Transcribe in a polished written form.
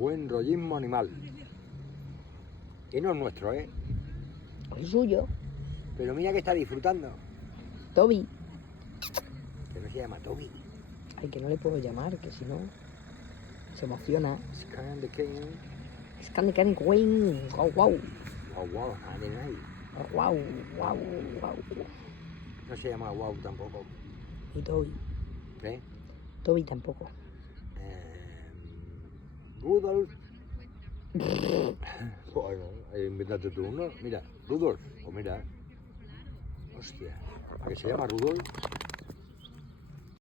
Buen rollismo animal. Y no es nuestro, ¿eh? Es suyo. Pero mira que está disfrutando. Toby. Que no se llama Toby. Ay, que no le puedo llamar, que si no se emociona. Scan the King. Es Candy Candy Wing. Guau, guau. Wow, wow, nadie. Guau, guau, guau. No se llama Wow tampoco. Ni Toby. ¿Eh? Toby tampoco. Rudolf. Bueno, invéntate tú uno. Mira, Rudolf. O mira. Hostia. ¿A que se llama Rudolf?